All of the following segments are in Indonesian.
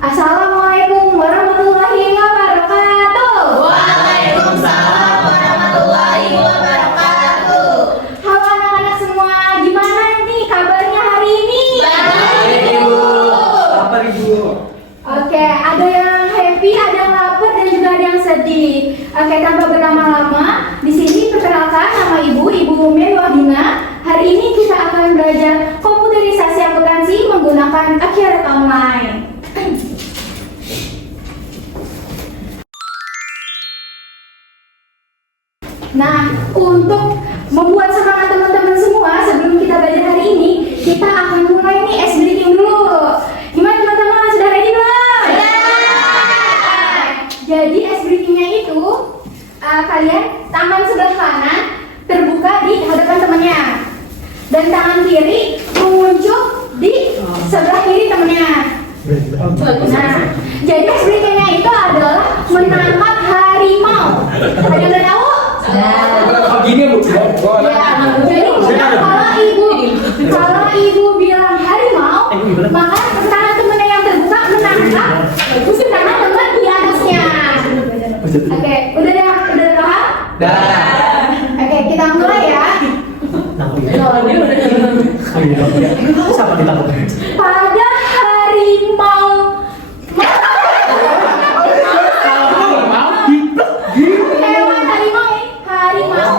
Assalamualaikum warahmatullahi wabarakatuh. Waalaikumsalam warahmatullahi wabarakatuh. Halo anak-anak semua, gimana nih kabarnya hari ini? Baik, Ibu. Apa Ibu? Oke, ada yang happy, ada yang lapar, dan juga ada yang sedih. Oke, tanpa berlama-lama, di sini perkenalkan nama Ibu Mary Wardina. Hari ini kita akan belajar komputerisasi akuntansi menggunakan Akhirat Online. Nah, untuk membuat semangat teman-teman semua, sebelum kita belajar hari ini, kita akan mulai nih ice breaking dulu. Gimana teman-teman, sudah ready belum? Jadi ice breakingnya itu, kalian tangan sebelah kanan terbuka di hadapan temannya, dan tangan kiri menguncup di sebelah kiri temannya. Nah, jadi ice breakingnya itu adalah menangkap harimau. Ada yang udah tahu? Kalau gini Bu. Ya, jadi kalau ibu bilang harimau, maka tangan temennya yang terbuka menangkap tangan teman di atasnya. Oke, udah paham? Dah. Oke, kita mulai ya. Siapa kita? Pada harimau hewan harimau.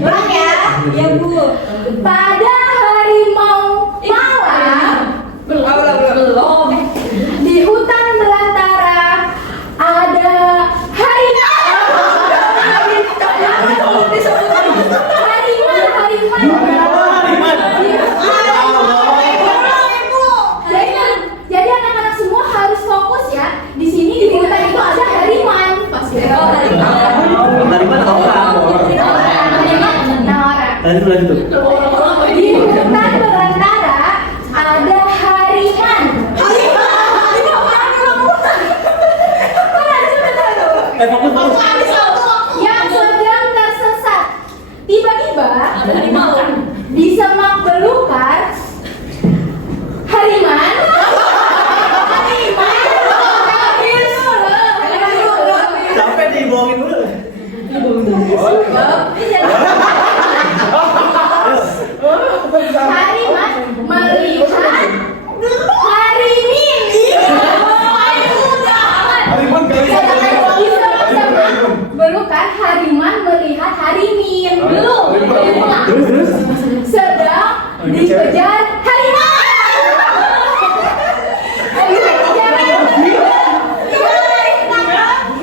Ulang ya. Ya Bu. Pada harimau malam di hutan belantara ada Jadi anak-anak semua harus fokus ya. Di sini di hutan itu ada hariman. Lanjut. Di hutan belantara ada hariman. Yang sedang tersesat. Tiba-tiba di semak belukar hariman. Capek nih bohongin dulu. Hariman melihat harimin. Hariman kali ya. Belukar hariman melihat harimin. Belum. Terus. Sedang dikejar harimau.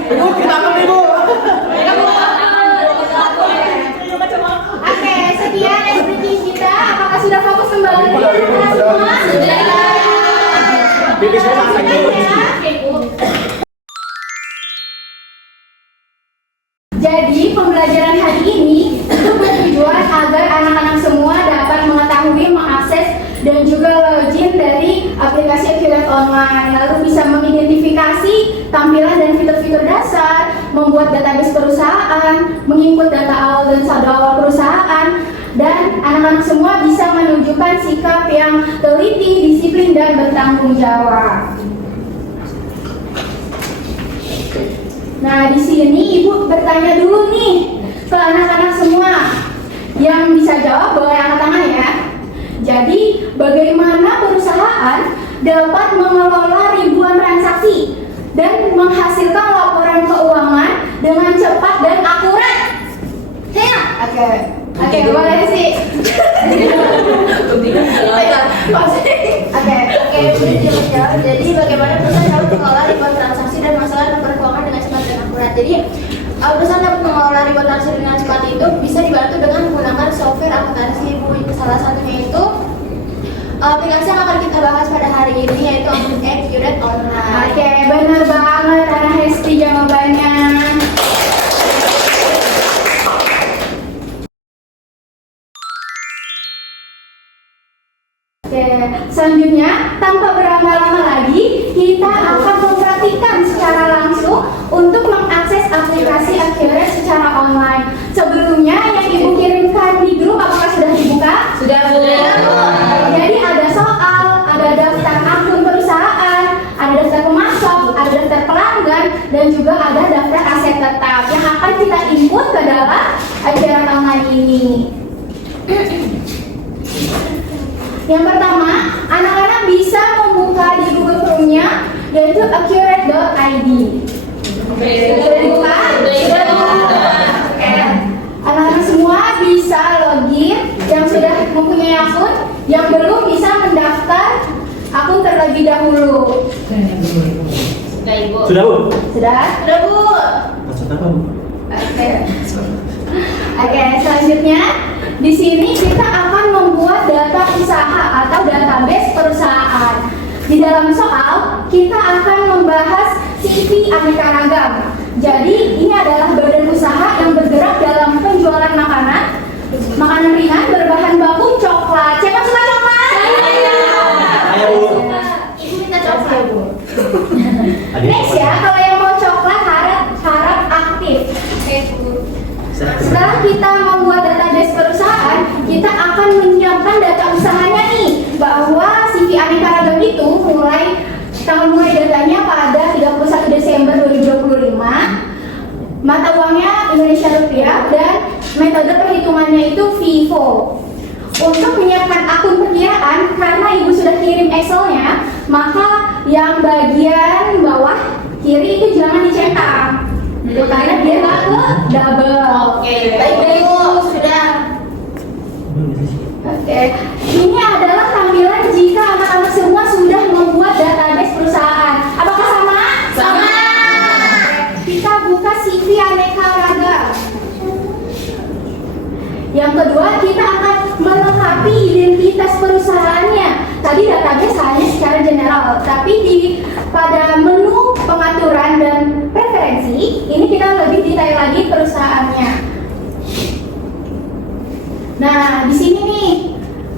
Ibu kita apa nih Bu? Oke, sekian SPT kita. Apakah sudah fokus kembali? Semua? Bibi saya masak dulu. Jadi pembelajaran hari ini itu bertujuan agar anak-anak semua dapat mengetahui, mengakses, dan juga login dari aplikasi Akhirat Online, lalu bisa mengidentifikasi tampilan dan fitur-fitur dasar, membuat database perusahaan, menginput data awal dan saldo awal perusahaan, dan anak-anak semua bisa menunjukkan sikap yang teliti, disiplin, dan bertanggung jawab. Nah, di sini Ibu bertanya dulu nih ke anak-anak semua. Yang bisa jawab boleh angkat tangan ya. Jadi, bagaimana perusahaan dapat mengelola ribuan transaksi dan menghasilkan laporan keuangan dengan cepat dan akurat? Ya, oke, boleh sih. Jadi bagaimana perusahaan dapat mengelola ribuan transaksi dan masalah laporan keuangan dengan cepat dan akurat. Jadi perusahaan dapat mengelola ribuan transaksi dengan cepat itu bisa dibantu dengan menggunakan software akuntansi Ibu. Salah satunya itu aplikasi yang akan kita bahas pada hari ini yaitu Akhirat Online. Oke, benar banget Anak Hesti jawabannya. Oke, selanjutnya tanpa berlama-lama lagi kita akan mempraktikkan secara langsung untuk mengakses aplikasi Akhirat secara online. Sebelumnya yang Ibu terlebih dahulu. Sudah Ibu. Sudah, Bu? Sudah? Sudah Bu. Maksud apa, Bu? Oke. Oke, selanjutnya di sini kita akan membuat data usaha atau database perusahaan. Di dalam soal kita akan membahas CV aneka ragam. Jadi ini adalah badan usaha yang bergerak dalam penjualan makanan ringan berbahan baku coklat. Siapa suka coklat? Ayo, Bu. Ibu minta coklat Bu. Next ya, kalau yang mau coklat harap aktif. Oke Bu. Setelah kita membuat database perusahaan, kita akan menyiapkan data usahanya nih, bahwa CV aneka ragam itu tanggal mulai datanya pada 31 Desember 2025, mata uangnya Indonesia Rupiah, dan metode perhitungannya itu FIFO. Untuk menyiapkan akun perkiraan, karena Ibu sudah kirim Excel-nya, maka yang bagian bawah kiri itu jangan dicetak. Karena dia nggak ke double. Oke, baik Bu. Sudah. Oke, ini adalah tampilan jika anak-anak semua sudah membuat database perusahaan. Apakah sama? Sama. Kita buka CV aneka ragam. Yang kedua, kita akan melengkapi identitas perusahaannya. Tadi database hanya secara general, tapi pada menu pengaturan dan preferensi, ini kita lebih detail lagi perusahaannya. Nah, di sini nih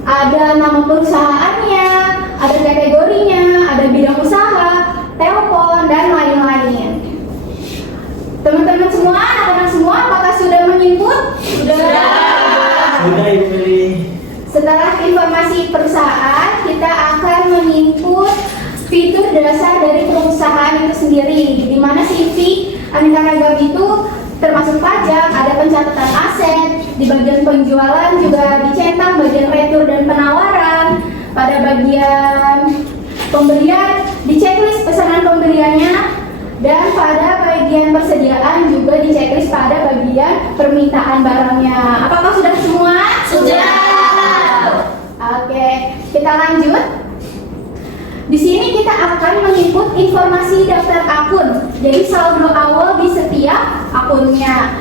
ada nama perusahaannya, ada kategorinya, ada bidang usaha, telepon, dan lain-lain. Teman-teman semua, anak-anak semua, apakah sudah menginput? Sudah, Ibu Meli. Setelah informasi perusahaan, kita akan menginput fitur dasar dari perusahaan itu sendiri, di mana CV aneka ragam itu termasuk pajak, ada pencatatan aset, di bagian penjualan juga dicetak bagian retur dan penawaran, pada bagian pembelian di checklist pesanan pembeliannya, dan pada bagian persediaan juga di checklist pada bagian permintaan barangnya. Apakah sudah semua? Sudah. Oke, kita lanjut. Di sini kita akan menginput informasi daftar akun. Jadi saldo awal di setiap akunnya.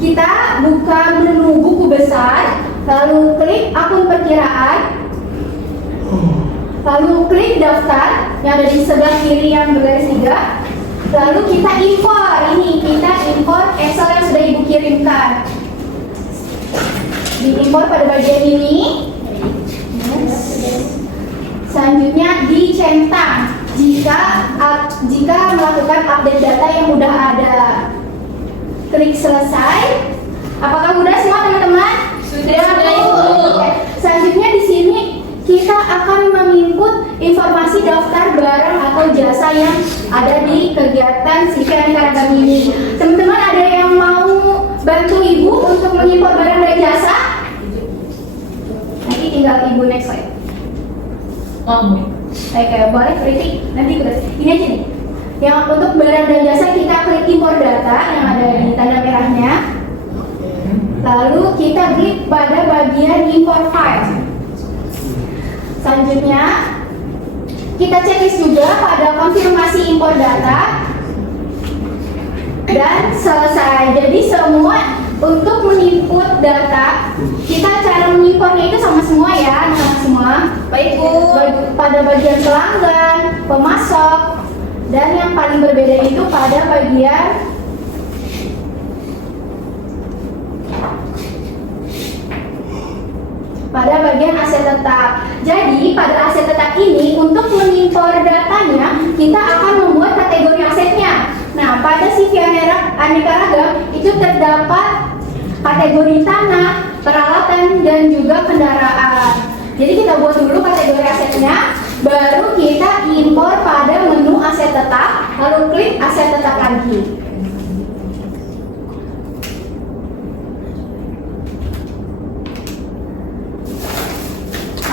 Kita buka menu buku besar, lalu klik akun perkiraan, lalu klik daftar yang ada di sebelah kiri yang bergaris 3. Lalu kita impor. Kita impor Excel yang sudah Ibu kirimkan. Diimpor pada bagian ini. Selanjutnya dicentang jika melakukan update data yang udah ada. Klik selesai. Apakah mudah semua teman-teman? Sudah, Ibu. Oke. Selanjutnya di sini kita akan menginput informasi daftar barang atau jasa yang ada di kegiatan CV aneka ragam ini. Teman-teman ada yang mau bantu Ibu untuk mengimpor barang dan jasa? Nanti tinggal Ibu next slide. Oke, boleh kritik nanti terus. Ini aja nih. Yang untuk barang dan jasa kita klik impor data yang ada di tanda merahnya. Lalu kita klik pada bagian import file. Selanjutnya kita checklist juga pada konfirmasi impor data dan selesai. Jadi semua untuk menginput data, kita cara mengimportnya itu sama semua ya, sama semua. Baik Bu. Pada bagian pelanggan, pemasok, dan yang paling berbeda itu pada bagian aset tetap. Jadi pada aset tetap ini untuk mengimpor datanya kita akan membuat kategori asetnya. Nah, pada CV aneka ragam itu terdapat kategori tanah, peralatan, dan juga kendaraan. Jadi kita buat dulu kategori asetnya, baru kita impor pada menu aset tetap, lalu klik aset tetap lagi.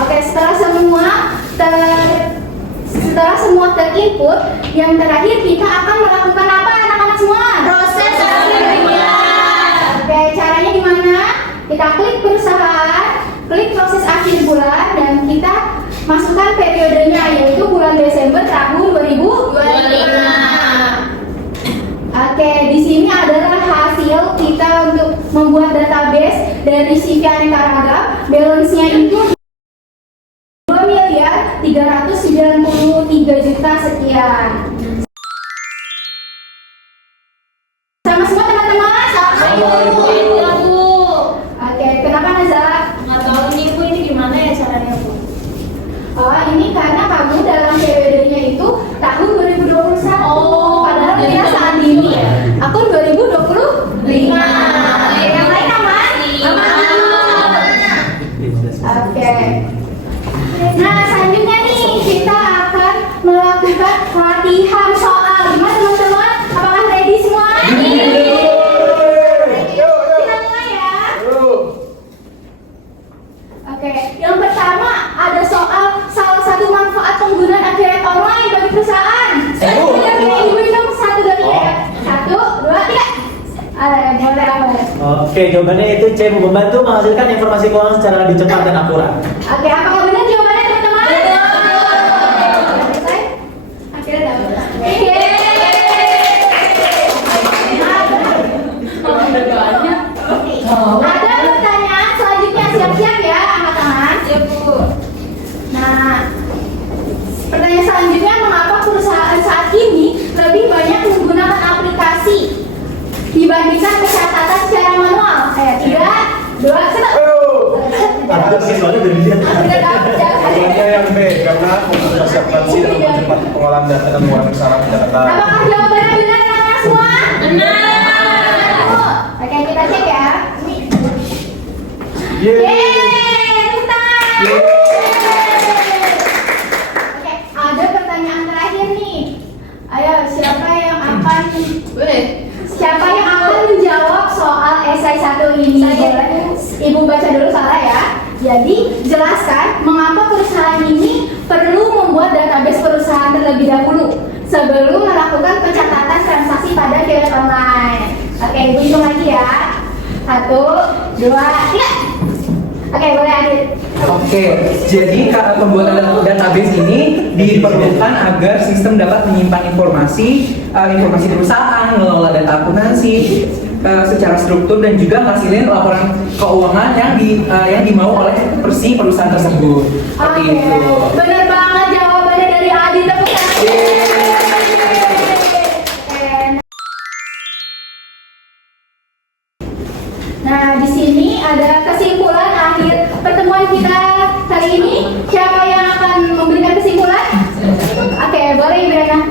Oke, setelah semua terinput, yang terakhir kita akan melakukan apa anak-anak semua? Proses akhir bulan. Oke, caranya gimana? Kita klik perusahaan, klik proses akhir bulan, dan kita masukkan meneruskan periodenya, yaitu bulan Desember tahun 2025. Oke, di sini adalah hasil kita untuk membuat database dari CV aneka ragam. Balance-nya itu 2.393.000.000 sekian. Sama semua teman-teman? Iya, Bu. Oke, kenapa Nazala? Nggak tahu nih, Bu, ini gimana ya caranya, Bu? Oh, ini karena kamu dalam periodenya itu tahun 2021. Padahal kita saat ini akun 2025. Yang lain aman? Oke. Nah, selanjutnya nih kita akan melakukan latihan soal. Gimana teman-teman? Apakah ready semua? Kita mulai ya. Oke, yang pertama ada soal salah satu manfaat penggunaan affiliate online bagi perusahaan. Ibu itu satu dari ya. 1, 2, 3. Boleh apa? Oke, jawabannya itu C, membantu menghasilkan informasi keuangan secara lebih cepat dan akurat. Oke, apakah benar jawabannya teman-teman? Selesai? Akhirnya dapat. Ada pertanyaan selanjutnya, siap-siap ya, angkat tangan. Siap, Bu. Nah, pertanyaan selanjutnya, mengapa perusahaan saat ini lebih banyak menggunakan aplikasi dibandingkan pencatatan secara manual? 3, 2, 1. Ada siswanya dari dia. Jawabannya yang B, karena untuk mempersiapkan dan mempercepat pengolahan data dan mengurangi kesalahan pencatatan. Apakah jawabannya benar teman-teman semua? Benar. Oke, kita cek ya. Yeay! Tepuk tangan. Oke, ada pertanyaan terakhir nih. Ayo, siapa yang akan menjawab soal esai 1 ini? Boleh? Ibu baca dulu salah ya. Jadi, jelaskan mengapa perusahaan ini perlu membuat database perusahaan terlebih dahulu sebelum melakukan pencatatan transaksi pada affiliate online. Oke, ibu hitung lagi ya. 1, 2, 3. Oke, boleh Adit. Oke, jadi pembuatan database ini diperlukan agar sistem dapat menyimpan informasi perusahaan, mengelola data akuntansi secara struktur dan juga menghasilkan laporan keuangan yang dimau oleh perusahaan tersebut. Seperti Oke, itu. bener banget jawabannya dari Adit. Tepuk tangan. Oke. Nah, di sini ada kesimpulan akhir pertemuan kita hari ini. Siapa yang akan memberikan kesimpulan? Oke, boleh Ibrana.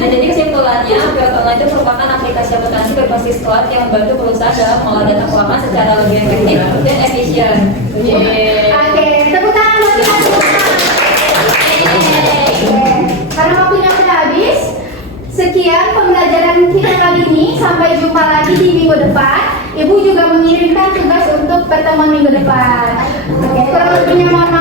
Nah, jadi kesimpulannya, affiliate online itu merupakan aplikasi akuntansi berbasis cloud yang membantu perusahaan dalam mengolah data keuangan secara lebih efektif dan efisien. Oke, tepuk tangan buat kita semua. Oke, karena waktunya sudah habis, sekian pembelajaran kita kali ini. Sampai jumpa lagi di minggu depan. Ibu juga mengirimkan tugas untuk pertemuan minggu depan. Oke, kurang lebihnya mohon maaf.